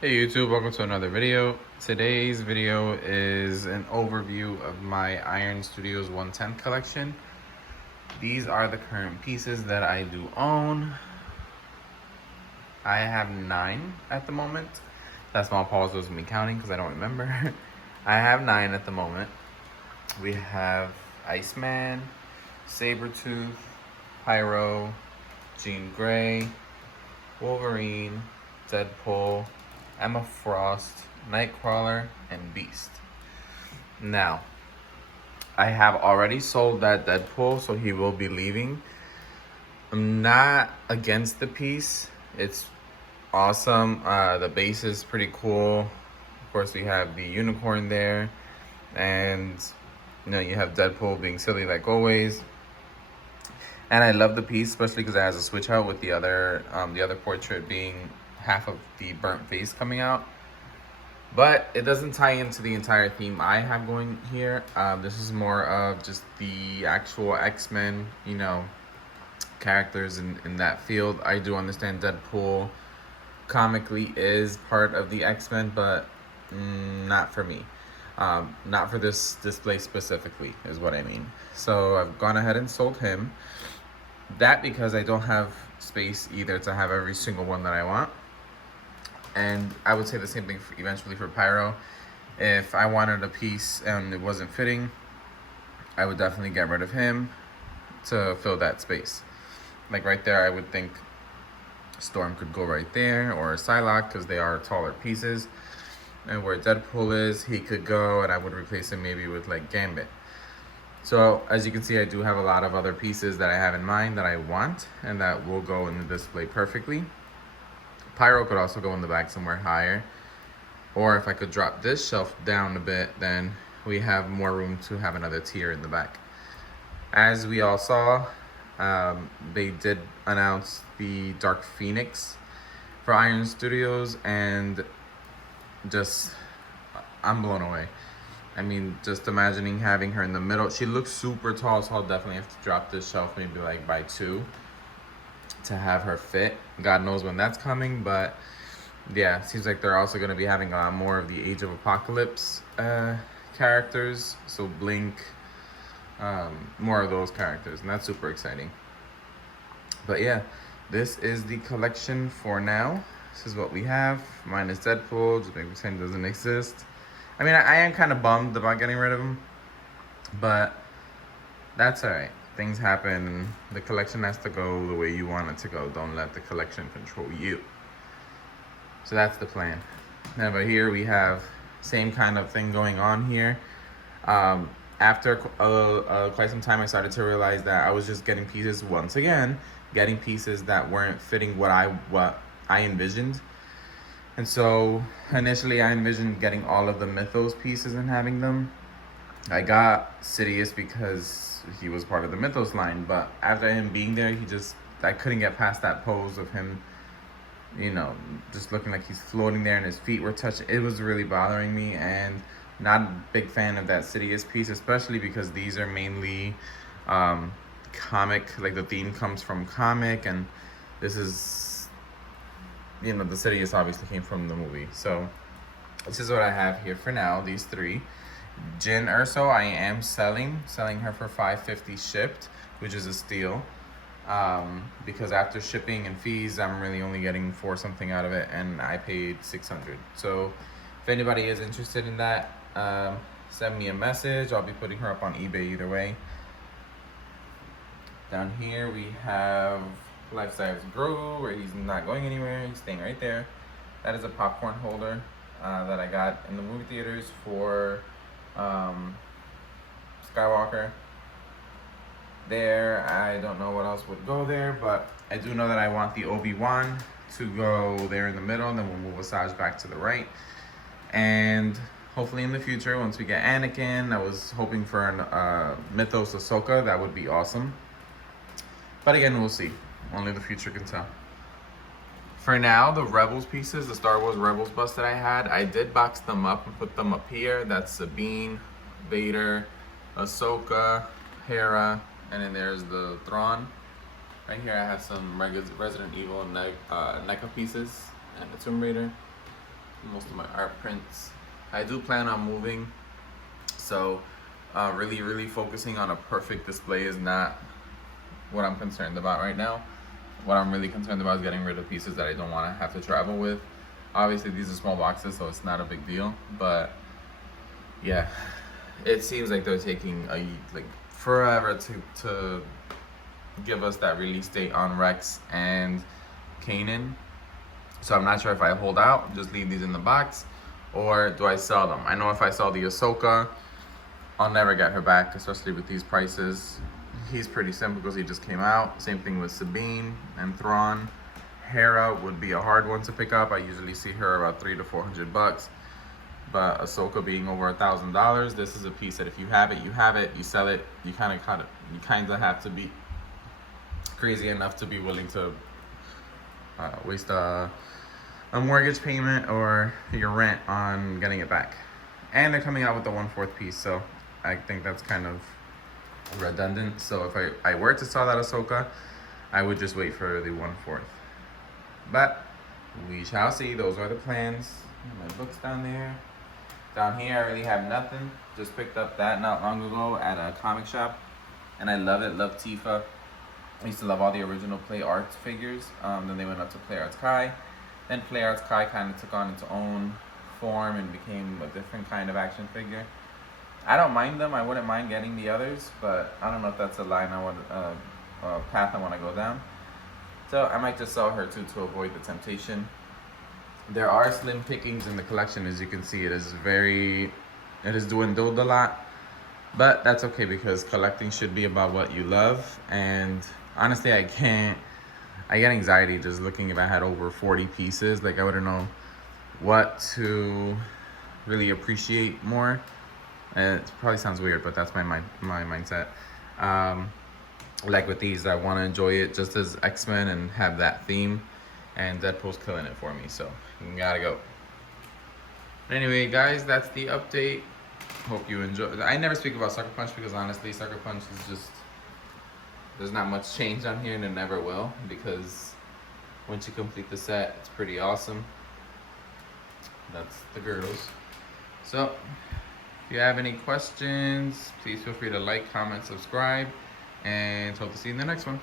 Hey YouTube, welcome to another video. Today's video is an overview of my Iron Studios 110 collection. These are the current pieces that I do own. I have 9 at the moment. That small pause was me counting because I don't remember. I have 9 at the moment. We have Iceman, Sabretooth, Pyro, Jean Grey, Wolverine, Deadpool, Emma Frost, Nightcrawler, and Beast. Now, I have already sold that Deadpool, so he will be leaving. I'm not against the piece. It's awesome. The base is pretty cool. Of course, we have the unicorn there, and you have Deadpool being silly like always. And I love the piece, especially because it has a switch out with the other portrait being half of the burnt face coming out. But it doesn't tie into the entire theme I have going here. This is more of just the actual X-Men, characters in that field. I do understand Deadpool comically is part of the X-Men, but not for me. Not for this display specifically, is what I mean. So I've gone ahead and sold him. That because I don't have space either to have every single one that I want. And I would say the same thing eventually for Pyro. If I wanted a piece and it wasn't fitting, I would definitely get rid of him to fill that space. Like right there, I would think Storm could go right there, or Psylocke, because they are taller pieces. And where Deadpool is, he could go, and I would replace him maybe with like Gambit. So as you can see, I do have a lot of other pieces that I have in mind that I want and that will go in the display perfectly. Pyro could also go in the back somewhere higher. Or if I could drop this shelf down a bit, then we have more room to have another tier in the back. As we all saw, they did announce the Dark Phoenix for Iron Studios, and just, I'm blown away. I mean, just imagining having her in the middle. She looks super tall, so I'll definitely have to drop this shelf maybe like by 2 to have her fit. God knows when that's coming, but yeah, it seems like they're also going to be having a lot more of the Age of Apocalypse characters. So Blink, more of those characters, and that's super exciting. But yeah, this is the collection for now. This is what we have. Mine is Deadpool, just make pretend it doesn't exist. I mean, I am kind of bummed about getting rid of him, but that's alright. Things happen. The collection has to go the way you want it to go. Don't let the collection control you. So that's the plan. Now, but here we have same kind of thing going on here. After quite some time, I started to realize that I was just getting pieces once again, getting pieces that weren't fitting what I envisioned. And so initially I envisioned getting all of the Mythos pieces and having them. I got Sidious because he was part of the Mythos line, but after him being there, I couldn't get past that pose of him, just looking like he's floating there and his feet were touching. It was really bothering me, and not a big fan of that Sidious piece, especially because these are mainly comic, like the theme comes from comic, and this is, the Sidious obviously came from the movie. So this is what I have here for now, these 3. Jyn Erso, I am selling her for $550 shipped, which is a steal. Because after shipping and fees, I'm really only getting 4 something out of it, and I paid $600. So if anybody is interested in that, send me a message. I'll be putting her up on eBay either way. Down here we have Life Size Grogu, where he's not going anywhere. He's staying right there. That is a popcorn holder that I got in the movie theaters for Skywalker. There, I don't know what else would go there, but I do know that I want the Obi-Wan to go there in the middle, and then we'll move Asajj back to the right. And hopefully in the future, once we get Anakin, I was hoping for an Mythos Ahsoka. That would be awesome. But again, we'll see. Only the future can tell. For now, the Rebels pieces, the Star Wars Rebels bust that I had, I did box them up and put them up here. That's Sabine, Vader, Ahsoka, Hera, and then there's the Thrawn. Right here I have some Resident Evil and NECA pieces and the Tomb Raider. most of my art prints. I do plan on moving, so really focusing on a perfect display is not what I'm concerned about right now. What I'm really concerned about is getting rid of pieces that I don't want to have to travel with. Obviously, these are small boxes, so it's not a big deal. But yeah, it seems like they're taking like forever to give us that release date on Rex and Kanan. So I'm not sure if I hold out, just leave these in the box, or do I sell them? I know if I sell the Ahsoka, I'll never get her back, especially with these prices. He's pretty simple because he just came out. Same thing with Sabine and Thrawn. Hera would be a hard one to pick up. I usually see her about $300 to $400. But Ahsoka being over $1,000, this is a piece that if you have it, you have it. You sell it, you kind of have to be crazy enough to be willing to waste a mortgage payment or your rent on getting it back. And they're coming out with the 1/4 piece, so I think that's kind of redundant. So if I were to sell that Ahsoka, I would just wait for the 1/4. But we shall see. Those are the plans. My book's down there. Down here, I really have nothing. Just picked up that not long ago at a comic shop, and I love it. Love Tifa. I used to love all the original Play Arts figures. Then they went up to Play Arts Kai. Then Play Arts Kai kind of took on its own form and became a different kind of action figure. I don't mind them. I wouldn't mind getting the others, but I don't know if that's a line I want, path I want to go down. So I might just sell her too to avoid the temptation. There are slim pickings in the collection, as you can see. It is dwindled a lot, but that's okay because collecting should be about what you love. And honestly, I get anxiety just looking. If I had over 40 pieces, like I wouldn't know what to really appreciate more. And it probably sounds weird, but that's my mindset. Like with these, I want to enjoy it just as X-Men and have that theme. And Deadpool's killing it for me, so gotta go. Anyway, guys, that's the update. Hope you enjoy. I never speak about Sucker Punch because honestly, Sucker Punch is just, there's not much change on here and it never will, because once you complete the set, it's pretty awesome. That's the girdles. So if you have any questions, please feel free to like, comment, subscribe, and hope to see you in the next one.